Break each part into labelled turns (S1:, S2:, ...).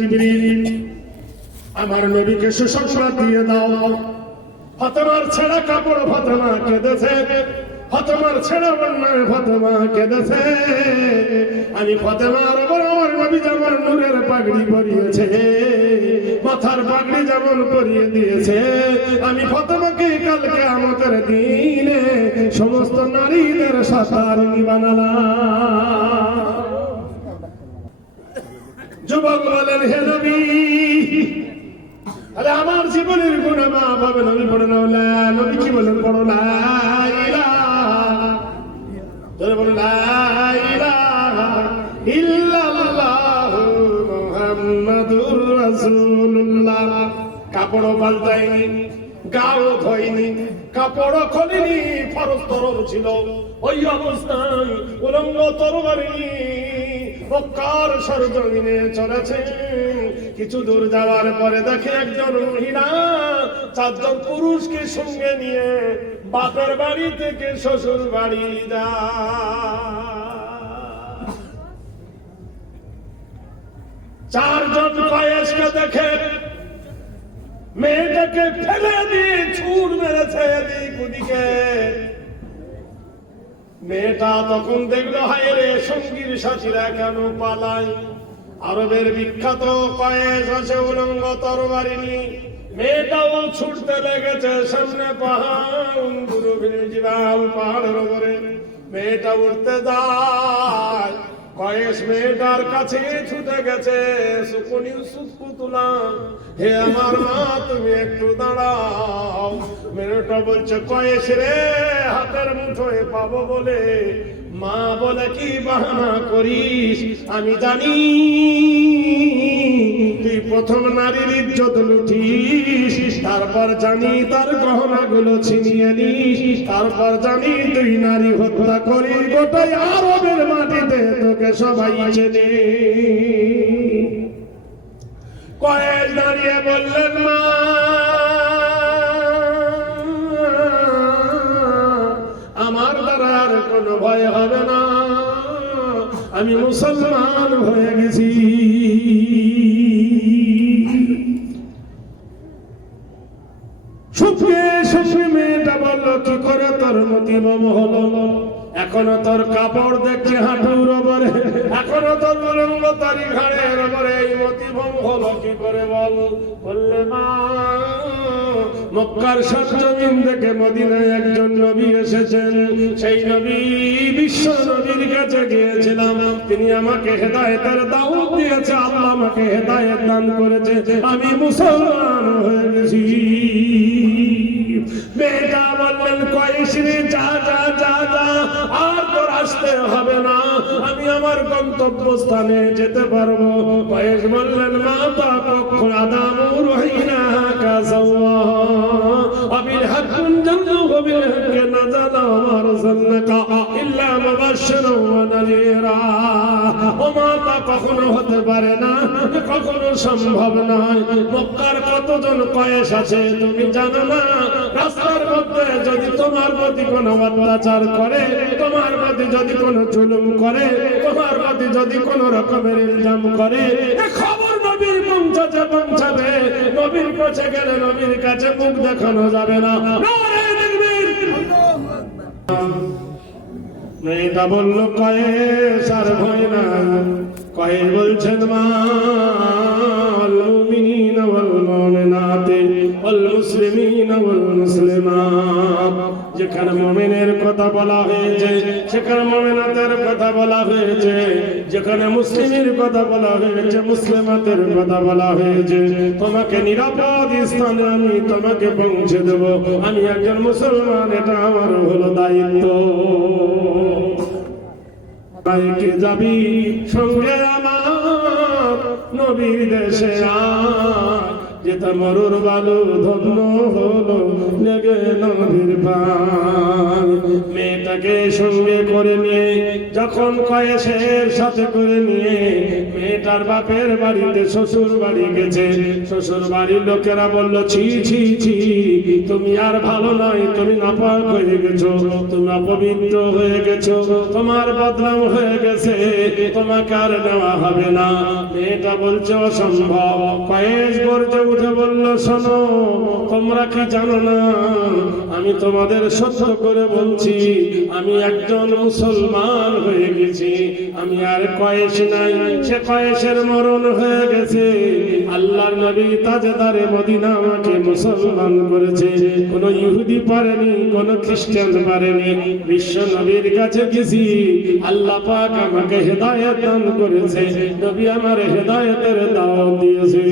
S1: জিবরিল আমার নবীকে সুসংবাদ দিয়ে দাও। ফাতেমার ছেঁড়া কাপড় ফাতেমা কেঁদেছে। ফাতেমার ছেঁড়া বন্যায় ফাতেমা কেঁদেছে। আমি ফাতেমার ওপর আমার নবী যেমন নূরের পাগড়ি পরিয়েছে, মাথার পাগড়ি যেমন পরিয়ে দিয়েছে, আমি ফাতেমাকে কালকে আমাদের দিনে সমস্ত নারীদের সাঁতারিনী বানালাম। যুবক বলেন, হে নবী, আরে আমার জীবনের গুণা মা পাবেন আমি পড়ে না নবী কি বলেন, পড়ো না তোরে বলো মুহাম্মাদুর রাসূলুল্লাহ। কাপড় পাল্টাইনি গাও ধোয়নি কাপড় খোলেনি, ফরজ তরর ছিল। ওই অবস্থায় উলঙ্গ তরবারি মক্কার সরজমিনে চলেছে। কিছু দূর যাওয়ার পরে দেখে একজন মহিলা চারজন পুরুষকে সঙ্গে নিয়ে বাপের বাড়ি থেকে শ্বশুর বাড়ি যায়। চারজন কয়েসকে দেখে মেয়েটাকে ফেলে দিয়ে ছুট মেরেছে এদিক ওদিকে। মেয়েটা তখন দেখল, হায় রে সঙ্গীর সাথীরা কেন পালায়? আরবের বিখ্যাত কয়েস আছে উলঙ্গ তরবারিনী। মেয়েটাও ছুটতে লেগেছে সামনে পাহাড় পাহাড়ের উপরে। মেয়েটা উঠতে যায় কয়েস মেয়েটার কাছে ছুটে গেছে। সুকুনি সুকু তুলাম হে আমার মা, তুমি একটু দাঁড়াও। মেয়েটা বলছে, কয়েস রে, হাতের মুঠোয় পাবো বলে। মা বলে, কি বাহানা করিস? আমি জানি তুই প্রথম নারীর ইজ্জত লুঠিস, তারপর জানি তার গহনাগুলো ছিনিয়ে নিস, তারপর জানি তুই নারী হত্যা করিস, গোটাই আরবের মাটিতে তোকে সবাই চেনে। কয়েক দাঁড়িয়ে বললেন, মা, আমার দ্বারা আর কোনো ভয় হবে না। আমি মুসলমান হয়ে গেছি। সুখে সুখে মেয়েটা বলল, কি করে তোর মতি মম হলো? এখনও তোর কাপড় দেখছে হাঁটুর ওপরে এখনও তোর মলঙ্গ তারি ঘাড়ের ওপরে এই মতি মম হলো কি করে বল? বললে, মা, মক্কার সত্যমিন থেকে মদিনায় একজন নবী এসেছেন। সেই নবী বিশ্ব নবীর কাছে গিয়েছিলাম। তিনি আমাকে হেদায়েতের দাওয়াত দিয়েছে। আল্লাহ আমাকে হেদায়েত দান করেছে। আমি মুসলমান হয়ে গেছি। মেয়েটা বললেন কয়েসরে যা যা যা। আসতে হবে না। আমি আমার গন্তব্য স্থানে যেতে পারব। কয়েস বললেন, মা তা কখন রহিনা কখনো কতজন আছে তুমি না? রাস্তার যদি তোমার প্রতি কোনো অত্যাচার করে, তোমার প্রতি যদি কোনো জুলুম করে তোমার প্রতি যদি কোনো রকমের ইলজাম করে এ খবর নবীর পৌঁছাতে পৌঁছাবে নবীর কাছে গেলে নবীর কাছে মুখ দেখানো যাবে না নারে তাকবীর। মেয়েটা বলল কয়েস আর ভয় না কয়ে বলছেন মা المؤمنين والمؤمنات والمسلمين والمسلمات যেখানে মুমিনের কথা বলা হয়েছে, সেখানে মুমিনাতের কথা বলা হয়েছে, যেখানে মুসলিমের কথা বলা হয়েছে, মুসলিমাতের কথা বলা হয়েছে। তোমাকে নিরাপদ স্থানে আমি তোমাকে পৌঁছে দেব। আমি একজন মুসলমান, এটা আমার হলো দায়িত্ব। বাইকে যাবি সঙ্গে আমার নবীর দেশে আয়। যেটা মরুর বালু ধন্য হলো লেগে নদীর পান। মেয়েটাকে সঙ্গে করে নিয়ে, যখন কয়েসের সাথে করে নিয়ে, মেয়েটার বাপের বাড়িতে শ্বশুর বাড়ি গেছে। শ্বশুর বাড়ির লোকেরা বলল, ছি ছি ছি, তুমি আর ভালো নয়, তুমি নাপাক হয়ে গেছো, তুমি অপবিত্র হয়ে গেছো, তোমার বদনাম হয়ে গেছে, তোমাকে আর নেওয়া হবে না। মেয়েটা বলছে, অসম্ভব। কয়েস গর্জে উঠে বলল, শোনো, তোমরা কি জানো না? আমি তোমাদের সত্য করে বলছি, আমি একজন মুসলমান হয়ে গেছি। আমি আর কয়েস নাই, সে কয়েসের মরণ হয়ে গেছে। আল্লাহর নবী তাজেদারে মদিনা আমাকে মুসলমান করেছে। কোন ইহুদি পারেনি, কোন খ্রিস্টান পারেনি। বিশ্ব নবীর কাছে গেছি। আল্লাহ পাক আমাকে হেদায়েত দান করেছে। নবী আমার হেদায়তের দাওয়াত দিয়েছে।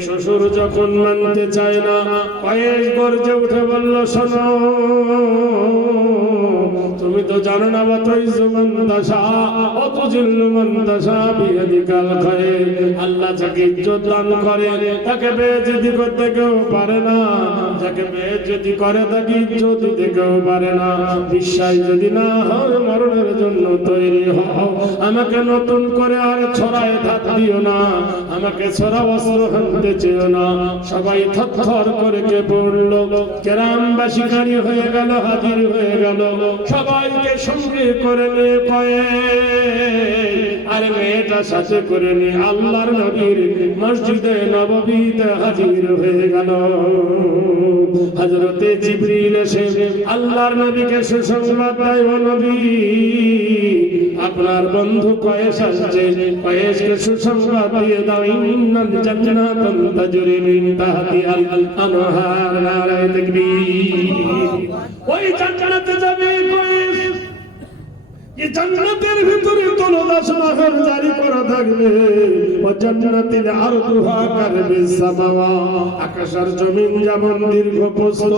S1: শ্বশুর যখন মানতে চায় না পায়েশ গর্জে উঠে বলল শোনো তুমি তো জানো না আল্লাহ যাকে ইজ্জত দান করে, তাকে বেজতি করতে কেউ পারে না। যাকে বেজতি করে, তাকে ইজ্জত দিতে কেউ পারে না। বিশ্বাস যদি না হয়, মরণের জন্য তৈরি হও। আমাকে নতুন করে আর ছড়ায় থাক দিও না। আমাকে ছড়া বস্ত্র হানতে চেও না। সবাই থরথর করে কে পড়ল? গ্রামবাসী গাড়ি হয়ে গেল, হাজির হয়ে গেল। সবাইকে সঙ্গে করে নিয়ে কয়ে আর মেয়েটা সাথে করে নিয়ে আল্লাহর নবীর মসজিদে নববীতে হাজির হয়ে গেল। হজরতে জিবরিল এসে আল্লাহর নবীকে সুসংবাদ দেয় ও নবী আপনার বন্ধু কয়েস আসছে কয়েসকে সুসংবাদ দিয়ে দাও ইন্নাল জান্নাতান তাজরি মিন তাহতিহাল আনহার নারায়ে তাকবীর। ওই জান্নাতে যাবে এই জান্নাতের ভিতরে তলদাস নহর জারি করা থাকবে ও জান্নাতিল আরদুহা কারবিস সামাওয়া আকাশ আর জমিন যেমন দীর্ঘ প্রস্থ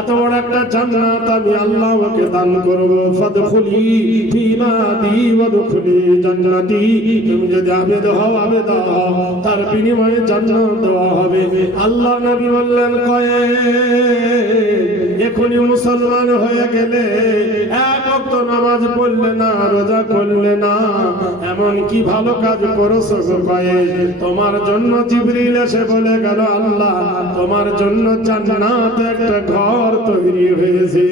S1: এত বড় একটা জান্নাত আমি আল্লাহ ওকে দান করব। ফাদখুলি ফিমা দি ওয়াদখুলি জান্নাতি। তুমি যদি আবেদ হও আবেদ হও, তার বিনিময়ে জান্নাত দেওয়া হবে। আল্লাহ নবী বললেন কয়ে এখনই মুসলমান হয়ে গেলে এক অক্ত নামাজ পড়লে না রোজা করলে না? এমন কি ভালো কাজ করছ গো পায়ে তোমার জন্য জিবরিল এসে বলে গেল, আল্লাহ, তোমার জন্য জান্নাত একটা ঘর তৈরি হয়েছে।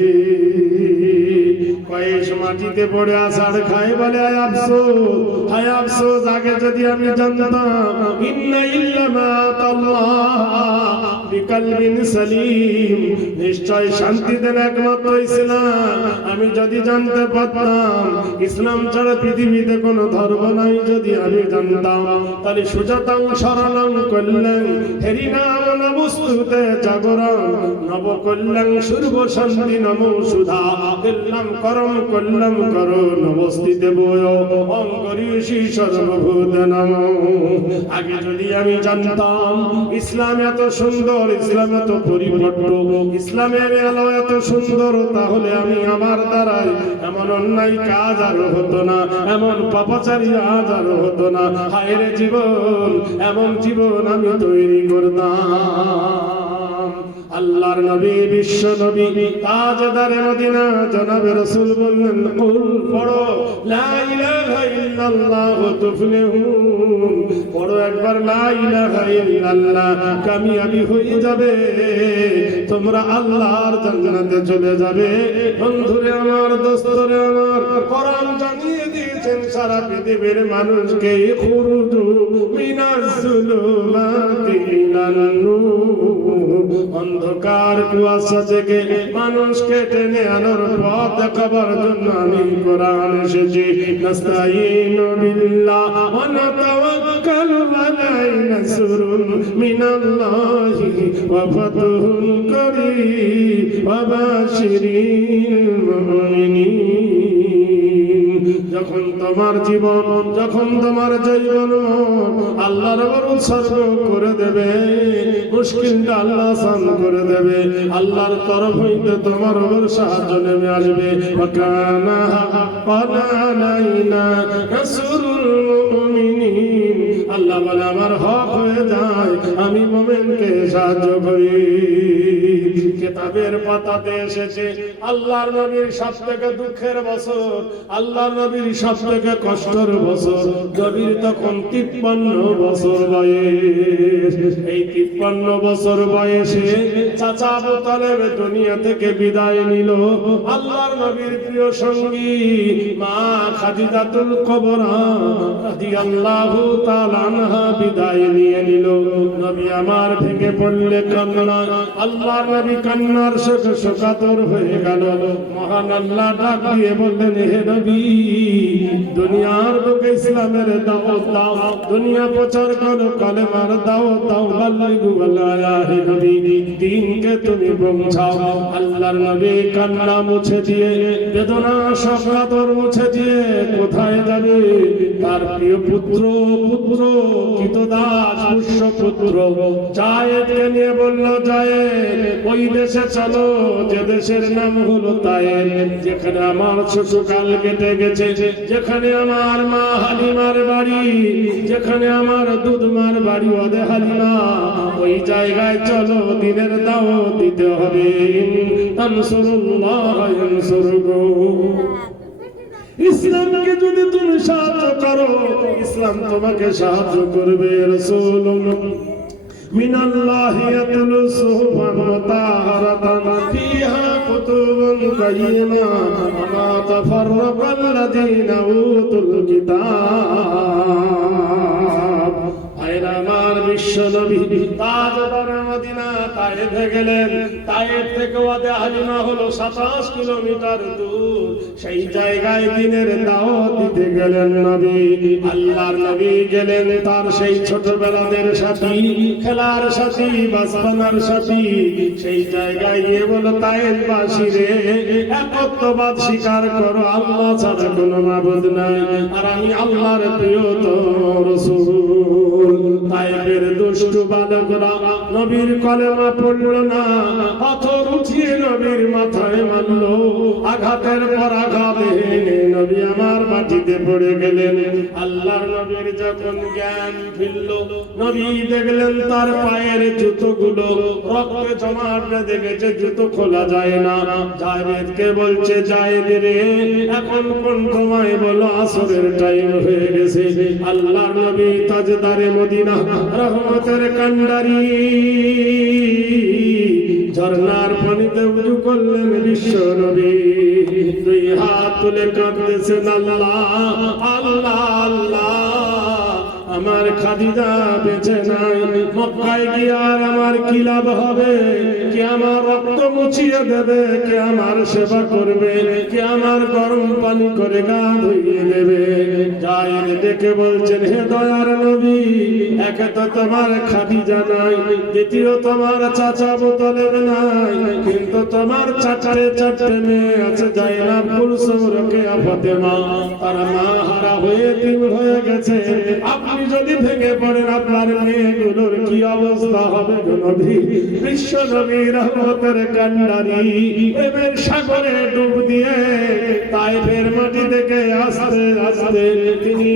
S1: কয়েস মাটিতে পড়ে আষাঢ় খাই বলে, আয় আফসোস হায় আফসোস, আগে যদি আমি জানতাম, ইন্না ইল্লামা তাল্লাহ বিকালবিন সালিম নিশ্চয় শান্তি দেন একমাত্র ইসলাম। আমি যদি জানতে পারতাম, ইসলাম ছাড়া পৃথিবীতে কোনো ধর্ম নাই যদি আমি জানতাম। তাহলে সুজাতাং শরণং কল্যাণ হেরি নাম নবস্তুতে জাগরণ নব কল্যাণ সূর্ব শান্তি নম সুধা কল্যাণ করম কল্যাণ, কর নবস্থিতে বয় অঙ্গরীষি সর্বভূত নম আগে যদি আমি জানতাম, ইসলাম এত সুন্দর, ইসলাম এত পরিপক্ক ইসলামের আলো এত সুন্দর, তাহলে আমি আমার দ্বারাই এমন অন্যায় কাজ আর হতো না, এমন পাপাচারী আজ আর হতো না। হায়রে জীবন, এমন জীবন আমি তৈরি করতাম। আল্লাহর নবী, বিশ্ব নবী, তাজদারে মদিনা, জনাবে রাসূল বললেন, কুল পড়ো, লা ইলাহা ইল্লাল্লাহ তুফলিহুন পড়ো একবার, লা ইলাহা ইল্লাল্লাহ। কামিয়াবি হয়ে যাবে, তোমরা আল্লাহর জান্নাতে চলে যাবে। বন্ধুরে আমার, দোস্তরে আমার, কোরআন জানিয়ে সারা পৃথিবীর মানুষকে মিনাজ জুলুমাতি অন্ধকার কুয়াশা থেকে মানুষকে টেনে আনার পথ দেখাবার জন্য আমি কোরআন এসেছি। নাস্তাইনু বিল্লাহ ওয়া নাতাওয়াক্কালু আলাইহি নাসরুন মিনাল্লাহি ওয়া করিম। ওয়া বাশিরিল মুমিনিন। যখন তোমার জীবন, যখন তোমার জৈবন, আল্লাহর উপর উৎসর্গ করে দেবে, মুশকিলটা আল্লাহ আসান করে দেবে, আল্লাহর তরফ হইতে তোমার সাহায্য নেমে আসবে। আল্লাহ বলে, আমার হক হয়ে যায়, আমি মোমেনকে সাহায্য করি। কেতাবের পাতাতে এসেছে। আল্লাহর নবীর সব থেকে দুঃখের বছর, আল্লাহর নবীর সব থেকে কষ্টের বছর, নবীর তখন তিপ্পান্ন বছর বয়স। এই তিপ্পান্ন বছর বয়সে চাচা আবু দুনিয়া থেকে বিদায় নিল। আল্লাহর নবীর প্রিয় সঙ্গী মা খাদিজাতুল কবরা রাদিয়াল্লাহু তাআলা বিদায় নিয়ে নিল। নবী আমার ভেঙে পড়লে কান্না। আল্লাহর নবী কান্নার শোকে শোকাতর হয়ে গেল। মহান আল্লাহ ডাক দিয়ে বললেন, হে নবী, দুনিয়ার বুকে ইসলামের দাওয়াত দাও। দুনিয়া প্রচার করো, কালেমার দাওয়াত দাও। বাল্লিগু আলা হে নবী, দিনকে তুমি পৌঁছাও আল্লাহর নবী কান্না মুছে দিয়ে, বেদনা শোকাতর মুছে দিয়ে কোথায় যাবে তার প্রিয় পুত্র পুত্র, কৃতদাস পুষ্য পুত্র জায়েদকে নিয়ে বলল, জায়েদ ওই দেশে চলো, যে দেশের নাম হলো তায়ের যেখানে আমার শ্বশুরকাল কেটে গেছে, যেখানে আমার মা হালিমার বাড়ি, যেখানে আমার দুধমার বাড়ি ওদে হালিমা, ওই জায়গায় চলো, দিনের দাও দিতে হবে। ইসলামকে যদি তুমি সাহায্য করো, ইসলাম তোমাকে সাহায্য করবে রসুল من الله يتلو صحفا مطهرة فيها كتب بينا ما تفرق الذين أوتوا الكتاب থেকে ওয়াদে হালিমা হলো 27 কিলোমিটার দূর। সেই আল্লাহর নবী গেলেন তার সেই ছোটবেলাদের সাথী, খেলার সাথী বাসবানার সাথী। সেই জায়গায় গিয়ে বলো তায়েফ বাসী রে, একত্ববাদ স্বীকার করো, আল্লাহ ছাড়া কোনো মাবুদ নাই। আর আমি আল্লাহর প্রিয়তম রাসূল। তাইফের দুষ্টু বালকরা নবীর কলেমা পড়ল না, পাথর উঠিয়ে নবীর মাথায় মারল। আঘাতের পর আঘাত নবী আমার মাটিতে পড়ে গেলেন। আল্লাহর নবীর যখন জ্ঞান ফিরল, নবী দেখলেন তার পায়ের জুতোগুলো রক্তে জমাট বেঁধে গেছে জুতো খোলা যায় না। জায়েদকে বলছে জায়েদ রে, এখন কোন সময় বলো, আসরের টাইম হয়ে গেছে। আল্লাহর নবী তাজদারে মদিনা রহমতের কান্ডারি ঝর্নার পানিতে উজু করলেন বিশ্ব নবী। দুই হাত তুলে কাঁদতেছেন আল্লাহ আল্লাহ আল্লাহ। আমার খাদিজা বেঁচে নাই। মক্কায় গিয়ে আর আমার কি লাভ হবে? কে আমার রক্ত মুছিয়ে দেবে? কে আমার সেবা করবে? কে আমার গরম পানি করে গা ধুইয়ে দেবে? জায়েদ দেখে বলছেন, হে দয়ার নবী, একে তো তোমার খাদিজা নাই, দ্বিতীয় তোমার চাচা বোতলের নাই, কিন্তু তোমার চাচারে চারটে মেয়ে আছে যাই না জাইনাব কুলসুম রোকেয়া ফাতেমা। তারা মা হারা হয়ে তিন হয়ে গেছে। আপনি যদি ভেঙে পড়েন আপনার মেয়েগুলোর কি অবস্থা হবে নবী? বিশ্ব কান্ডারি। সাগরে ডুব দিয়ে মাটি থেকে তিনি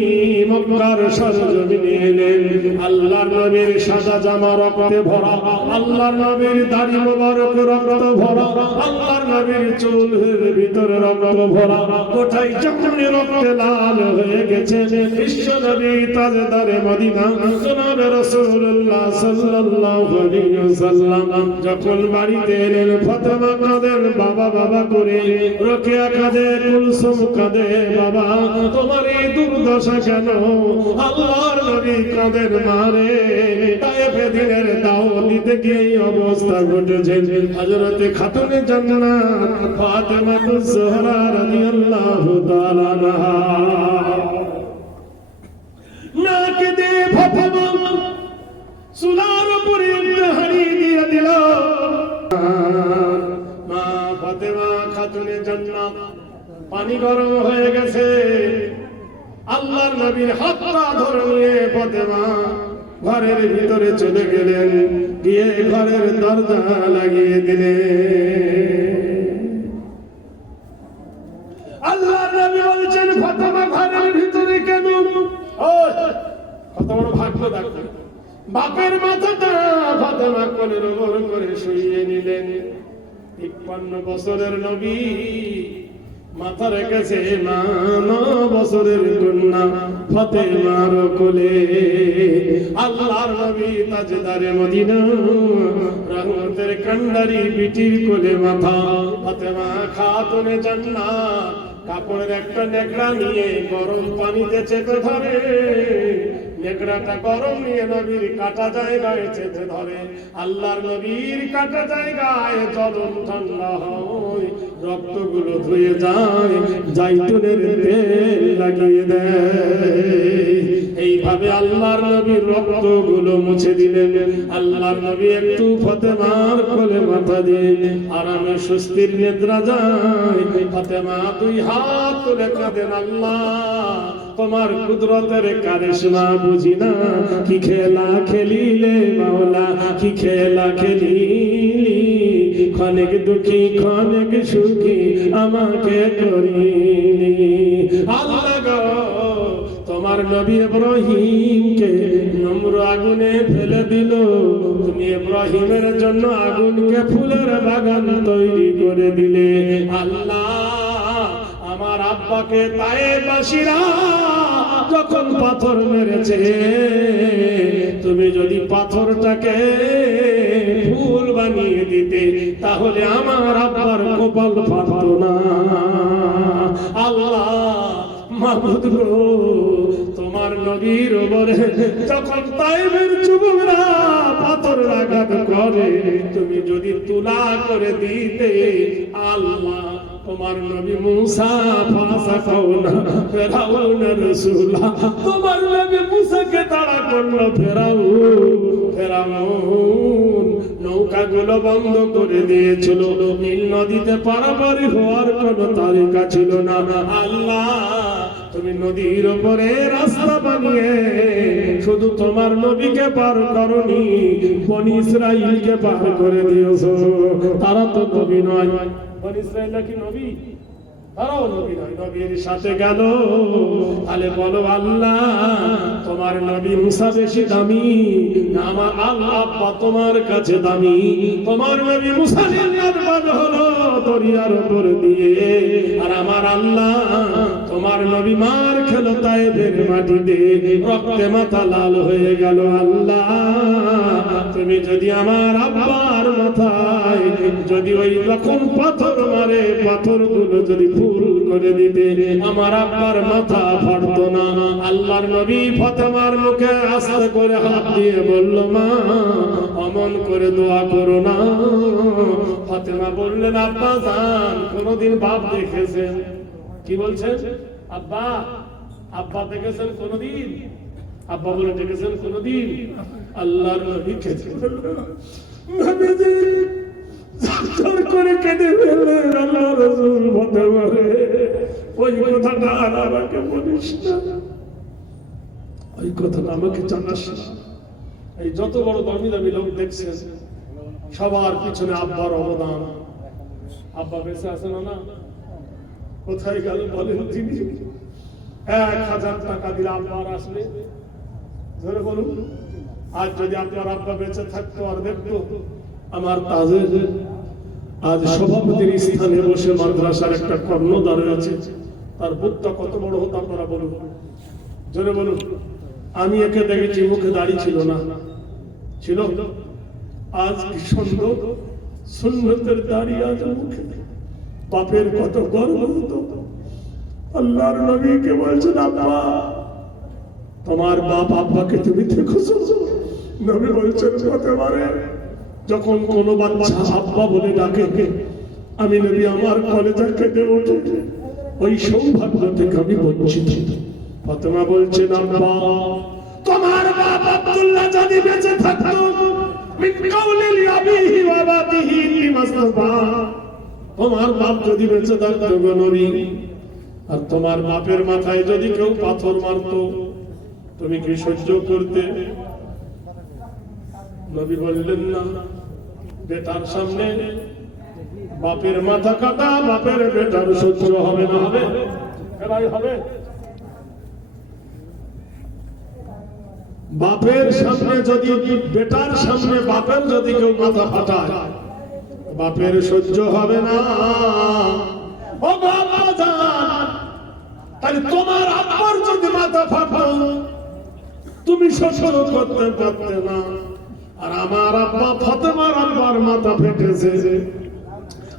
S1: মক্কার সরজমিনে এলেন। আল্লাহ নবীর সাদা জামা রক্তে ভরা আল্লাহ নবীর দাড়ি মোবারক রক্ত ভরা আল্লাহ নবীর চুলের ভিতরে রক্ত ভরা। কোথায় চক্রে রক্তে লাল হয়ে গেছে। বিশ্ব নবী তাজদারে মদিনা জনাবে রাসূলুল্লাহ সাল্লাল্লাহু আলাইহি ওয়াসাল্লাম যখন বাড়িতে এলেন ফাতেমা কাঁদেন, বাবা বাবা, করে রোকেয়া কাঁদে, কুলসুম কাঁদে, বাবা, তোমার এই দুর্দশা কেন? আল্লাহর নবী কাঁদেন মারে তায়েফে দিনের দাও দিতে গিয়ে অবস্থা ঘটেছে? হযরতে খাতুনে জান্নাত ফাতেমা জোহরা রাদিয়াল্লাহু তাআলা পানি গরম হয়ে গেছে। আল্লাহর নবীর হাতটা ধরে নিয়ে ফাতেমা ঘরের ভিতরে চলে গেলেন, গিয়ে ঘরের দরজা লাগিয়ে দিলেন। আল্লাহ নবী বলছেন, ফাতেমা ঘরের ভিতরে বড় ভাগ্য দেখো। বাপের মাথাটা ফাতেমা কোলের উপর করে শুইয়ে নিলেন। তিপ্পান্ন বছরের নবী মাথা রেখেছে নানা বছরের কন্যা ফাতেমার কোলে। আল্লাহর নবী তাজদারে মদিনা রহমতের কান্ডারি বিটির কোলে মাথা। ফাতেমা খাতুনে জান্নাত, কাপড়ের একটা নেকড়া নিয়ে গরম পানিতে চেপে ধরে। নেকড়াটা গরম নিয়ে নবীর কাটা জায়গায় চেপে ধরে। আল্লাহর নবীর কাটা জায়গায় জলন ঠান্ডা হয়, রক্তগুলো ধুয়ে যায়, জাইতুনের তেল লাগিয়ে দেয়। এইভাবে আল্লাহর নবীর রক্তগুলো মুছে দিলেন। আল্লাহর নবী একটু ফতেমার কোলে মাথা দিয়ে আরামে সুস্থির নিদ্রা যায়। ফতেমা দুই হাত তুলে কাঁদেন, আল্লাহ, তোমার কুদরতের কারিশমা বুঝি না। কি খেলা খেলিলে মাওলা, কি খেলা খেলিলি? ক্ষণিক দুঃখী, ক্ষণিক সুখী আমাকে করিলি। তোমার নবী ইব্রাহিমকে নম্র আগুনে ফেলে দিল। তুমি ইব্রাহিমের জন্য আগুনকে ফুলের বাগান তৈরি করে দিলে। আল্লাহ, আমার আব্বাকে তায়ে বাসিরা যখন পাথর মেরেছে, তুমি যদি পাথরটাকে ফুল বানিয়ে দিতে, তাহলে আমার আব্বার কপাল ফাটত না। আল্লাহ মাহবুদ তোমার নবীর ওপরে যখন তাইবের যুবকরা পাথর আঘাত করে, তুমি যদি তুলা করে দিতে, আল্লাহ, তোমার নবী মুসা ফাসা খাওনা ফেরাউন রসুলা তোমার নবী মুসাকে তাড়া করল, ফেরাউন ফেরাউন। নৌকাগুলো বন্ধ করে দিয়েছিল। নীল নদীতে পারাপারি হওয়ার কোনো তালিকা ছিল না। আল্লাহ, তুমি নদীর উপরে রাস্তা বানিয়ে শুধু তোমার নবীকে পার করনি, বনি ইসরাইলকে পার করে দিয়েছ। তারা তো নবী নয়। বনি ইসরাইল কি নবী? তারাও নবী নয় নবীর সাথে গেল। বলো আল্লাহ, তোমার নবী মুসা বেশি দামি আমার আল্লাহ তোমার কাছে দামি? তোমার নবী মুসা নির্বাদ হলো দরিয়ার উপর দিয়ে। আর আমার আল্লাহ, তোমার নবী মার খেলো তাই মাটিতে। রক্তে মাথা লাল হয়ে গেল আল্লাহ। তুমি যদি আমার আব্বার মাথায়, যদি ওই রকম পাথর মারে পাথরগুলো যদি ফুল করে দিতে, আমার আব্বার মাথা ফাটতো না। আল্লাহর নবী ফাতেমার মুখে আস্তে করে হাত দিয়ে বলল, মা, অমন করে দোয়া করো না। ফাতেমা বললেন, আব্বা, জান, কোনদিন বাপ দেখেছেন? কি বলছেন? আব্বা আব্বা দেখেছেন কোনদিন? আব্বা বলে দেখেছেন কোনদিন? আল্লাহর নবী খেতে নবীজি ঝরঝর করে কেঁদে ফেললেন আল্লাহ রসুল হতে পারে ওই কথাটা আর আমাকে বলিস না। ওই কথাটা আমাকে জানাস না। এই যত বড় দামি দামি লোক দেখছেন সবার পিছনে আব্বার অবদান। আব্বা বেঁচে আছে না না? কোথায় গেল বলেন তিনি? এক হাজার টাকা দিলে আব্বার আসলে ধরে বলুন। আজ যদি আপনার আব্বা বেঁচে থাকতো আর দেখতো, আমার তাজের আজ সভাপতির স্থানে বসে মাদ্রাসার একটা কর্ণধার আছে, তার বুকটা কত বড় হতো আপনারা বলুন। জোরে বলুন। আমি একে দেখেছি, মুখে দাড়ি ছিল না। ছিল? আজ কি সুন্দর? সুন্নতের দাড়ি আজ মুখে। বাপের কত গর্ব হতো। আল্লাহর নবীকে বলছেন, আব্বা তোমার বাপ আব্বাকে তুমি দেখেছ যখন বাচ্চা আব্বা বলে ডাকে, আমি নবী আমার কলেজা ওঠে ওই সৌভাগ্য থেকে আমি তোমার বাপ যদি বেঁচে থাকতো। তোমার বাপ যদি বেঁচে থাকতো নবী, আর তোমার বাপের মাথায় যদি কেউ পাথর মারতো তুমি কি সহ্য করতে? নবী বললেন, না। বেটার সামনে বাপের মাথা কাটা, বাপের বেটার সহ্য হবে না, হবে? হবে। বাপের সামনে যদি বেটার সামনে বাপের যদি কেউ মাথা ফাটায়, বাপের সহ্য হবে না। তোমার আব্বার যদি মাথা ফাটাও তুমি শোষণ করতে পারতে না। আর আমার আব্বা ফতেমার আব্বার মাথা ফেটেছে।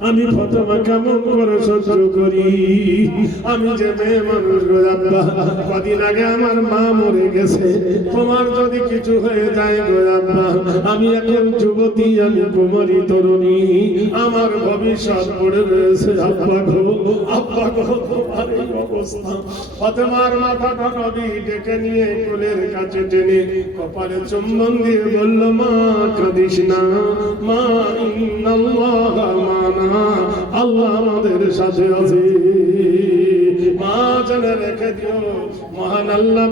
S1: আমি ফতেমা কেমন করে সহ্য করি? আমি যে মেয়ে মানুষ গো আব্বা, কদিন আগে আমার মা মরে গেছে। তোমার যদি কিছু হয়ে যায় গো আব্বা, আমি এখন যুবতী, আমি কুমারী তরুণী। আমার ভবিষ্যৎ পড়ে রয়েছে আব্বা গো আব্বা গো, তোমার এই অবস্থা। মাথাটা ডেকে নিয়ে কোলের কাছে টেনে কপালে চুম্বন দিয়ে বলল, মা, কাঁদিস না। মা, ইন্নাল্লাহ মানা আল্লাহ আমাদের সাথে আছে। মা জানা রেখে দিও। মহান আল্লাহ